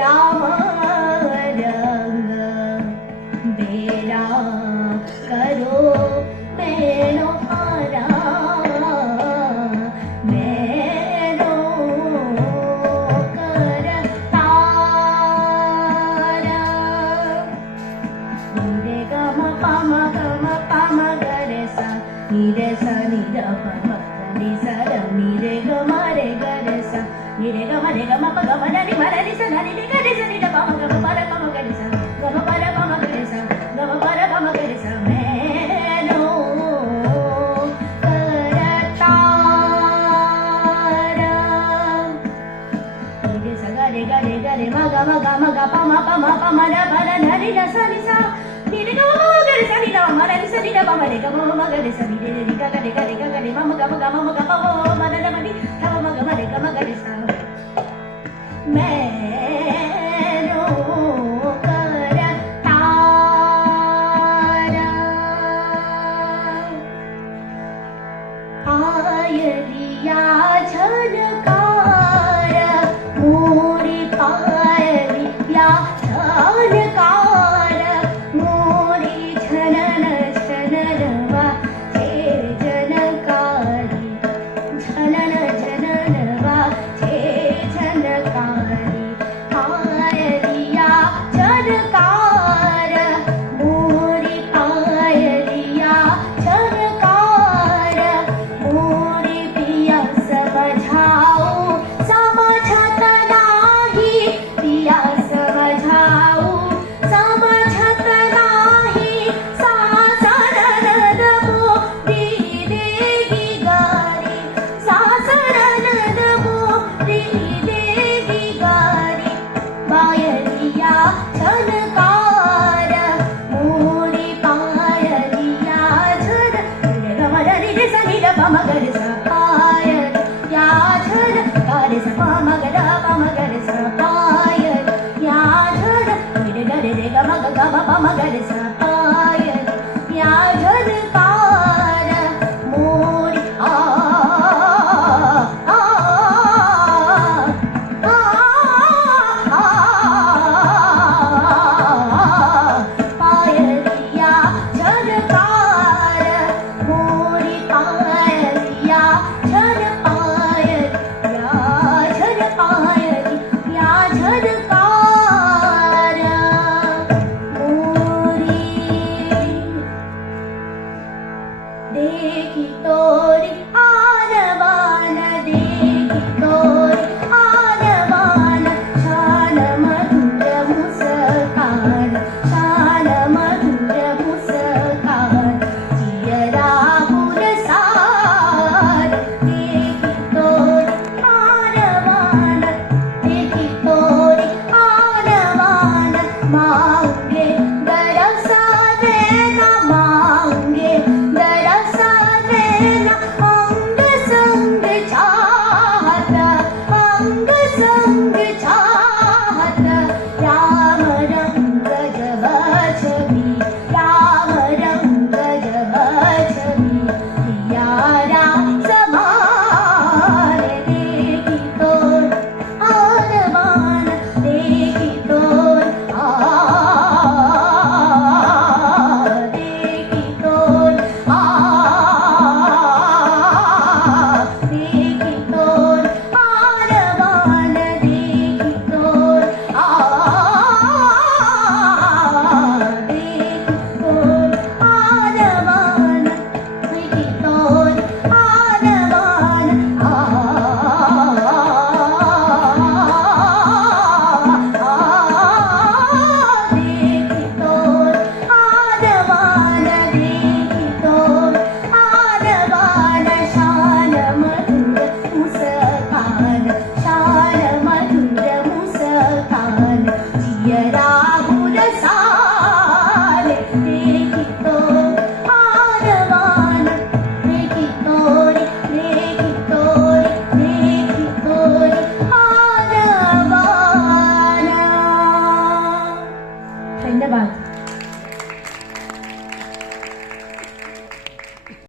राम रंग बेरा करो मेरो हारा मेरो कर तारा रे गम पम गरे सा नि रे प नि सा नि रे ग रे गरे सा नि रे ग प ग म नि सा नि रे ग रे सा नि रे प म ग प रे प म गरे सा ग म प रे प म गरे सा ग म प रे प म गरे सा मेरो करतारा रे सा ग रे म ग प म रे प रे न रे सा नि सा नि रे ग म गरे सा नि रे म रे सा नि रे प म रे ग म गरे सा नि रे रे ग रे म ग म प म रे म नि सा म ग म रे ग म गरे सा मैं